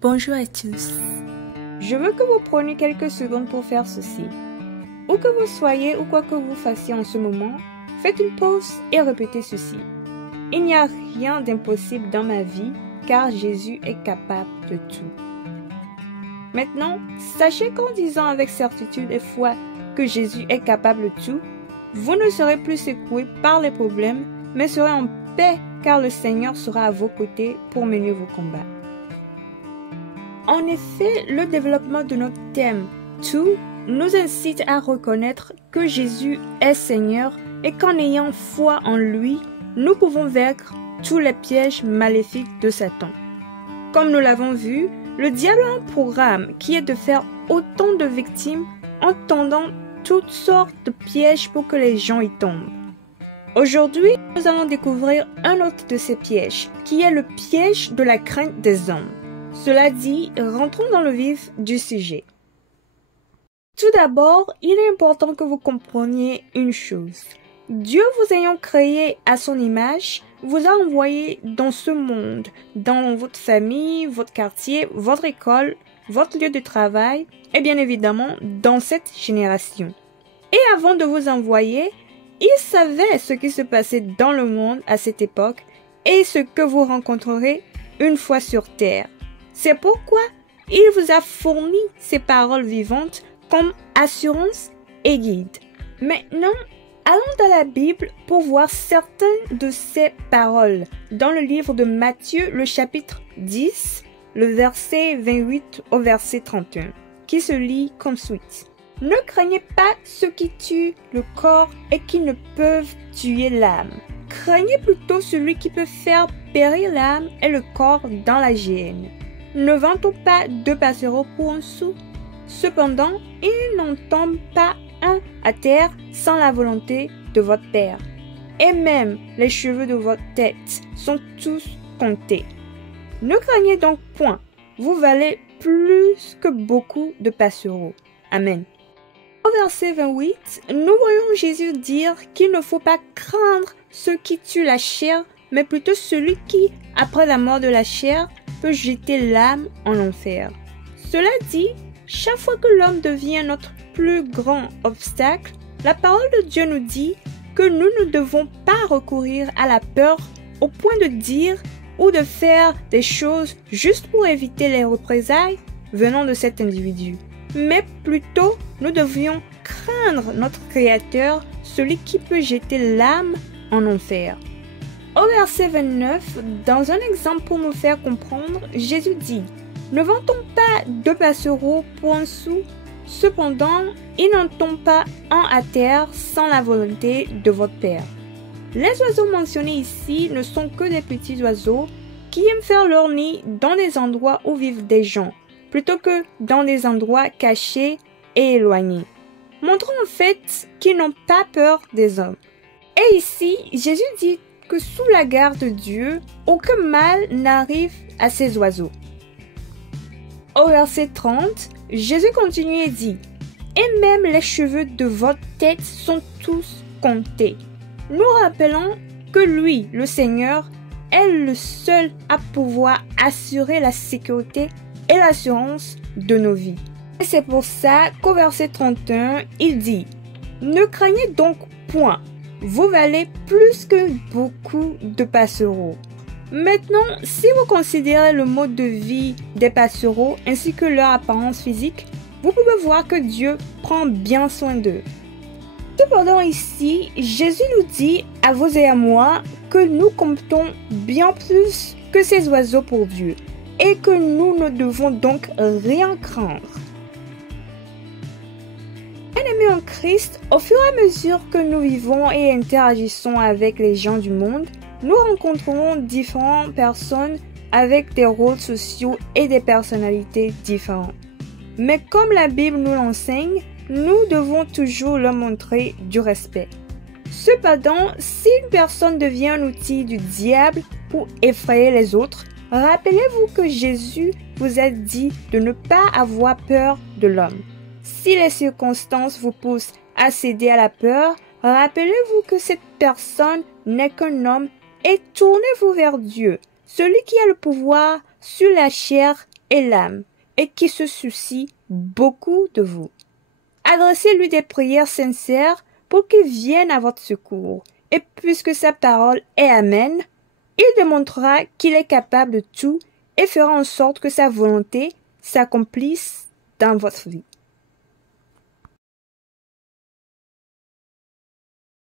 Bonjour à tous. Je veux que vous preniez quelques secondes pour faire ceci. Où que vous soyez ou quoi que vous fassiez en ce moment, faites une pause et répétez ceci. Il n'y a rien d'impossible dans ma vie car Jésus est capable de tout. Maintenant, sachez qu'en disant avec certitude et foi que Jésus est capable de tout, vous ne serez plus secoués par les problèmes, mais serez en paix car le Seigneur sera à vos côtés pour mener vos combats. En effet, le développement de notre thème « Tout » nous incite à reconnaître que Jésus est Seigneur et qu'en ayant foi en lui, nous pouvons vaincre tous les pièges maléfiques de Satan. Comme nous l'avons vu, le diable a un programme qui est de faire autant de victimes en tendant toutes sortes de pièges pour que les gens y tombent. Aujourd'hui, nous allons découvrir un autre de ces pièges, qui est le piège de la crainte des hommes. Cela dit, rentrons dans le vif du sujet. Tout d'abord, il est important que vous compreniez une chose. Dieu vous ayant créé à son image, vous a envoyé dans ce monde, dans votre famille, votre quartier, votre école, votre lieu de travail et bien évidemment dans cette génération. Et avant de vous envoyer, il savait ce qui se passait dans le monde à cette époque et ce que vous rencontrerez une fois sur Terre. C'est pourquoi il vous a fourni ces paroles vivantes comme assurance et guide. Maintenant, allons dans la Bible pour voir certaines de ces paroles dans le livre de Matthieu, le chapitre 10, le verset 28 au verset 31, qui se lit comme suit. Ne craignez pas ceux qui tuent le corps et qui ne peuvent tuer l'âme. Craignez plutôt celui qui peut faire périr l'âme et le corps dans la géhenne. Ne vend-on pas 2 passereaux pour un sou? Cependant, il n'en tombe pas un à terre sans la volonté de votre Père. Et même les cheveux de votre tête sont tous comptés. Ne craignez donc point, vous valez plus que beaucoup de passereaux. Amen. Au verset 28, nous voyons Jésus dire qu'il ne faut pas craindre ceux qui tuent la chair, mais plutôt celui qui, après la mort de la chair, peut jeter l'âme en enfer. Cela dit, chaque fois que l'homme devient notre plus grand obstacle, la parole de Dieu nous dit que nous ne devons pas recourir à la peur au point de dire ou de faire des choses juste pour éviter les représailles venant de cet individu. Mais plutôt, nous devions craindre notre Créateur, celui qui peut jeter l'âme en enfer. Au verset 29, dans un exemple pour nous faire comprendre, Jésus dit « Ne vend-on pas 2 passereaux pour un sou? Cependant, il n'en tombe pas un à terre sans la volonté de votre Père. » Les oiseaux mentionnés ici ne sont que des petits oiseaux qui aiment faire leur nid dans des endroits où vivent des gens, plutôt que dans des endroits cachés et éloignés, montrant en fait qu'ils n'ont pas peur des hommes. Et ici, Jésus dit que sous la garde de Dieu, aucun mal n'arrive à ces oiseaux. Au verset 30, Jésus continue et dit « Et même les cheveux de votre tête sont tous comptés. » Nous rappelons que lui, le Seigneur, est le seul à pouvoir assurer la sécurité et l'assurance de nos vies. Et c'est pour ça qu'au verset 31, il dit « Ne craignez donc point, vous valez plus que beaucoup de passereaux. » Maintenant, si vous considérez le mode de vie des passereaux ainsi que leur apparence physique, vous pouvez voir que Dieu prend bien soin d'eux. Cependant ici, Jésus nous dit à vous et à moi que nous comptons bien plus que ces oiseaux pour Dieu et que nous ne devons donc rien craindre. Bien-aimés en Christ, au fur et à mesure que nous vivons et interagissons avec les gens du monde, nous rencontrerons différentes personnes avec des rôles sociaux et des personnalités différentes. Mais comme la Bible nous l'enseigne, nous devons toujours leur montrer du respect. Cependant, si une personne devient un outil du diable pour effrayer les autres, rappelez-vous que Jésus vous a dit de ne pas avoir peur de l'homme. Si les circonstances vous poussent à céder à la peur, rappelez-vous que cette personne n'est qu'un homme et tournez-vous vers Dieu, celui qui a le pouvoir sur la chair et l'âme et qui se soucie beaucoup de vous. Adressez-lui des prières sincères pour qu'il vienne à votre secours, et puisque sa parole est amen, il démontrera qu'il est capable de tout et fera en sorte que sa volonté s'accomplisse dans votre vie.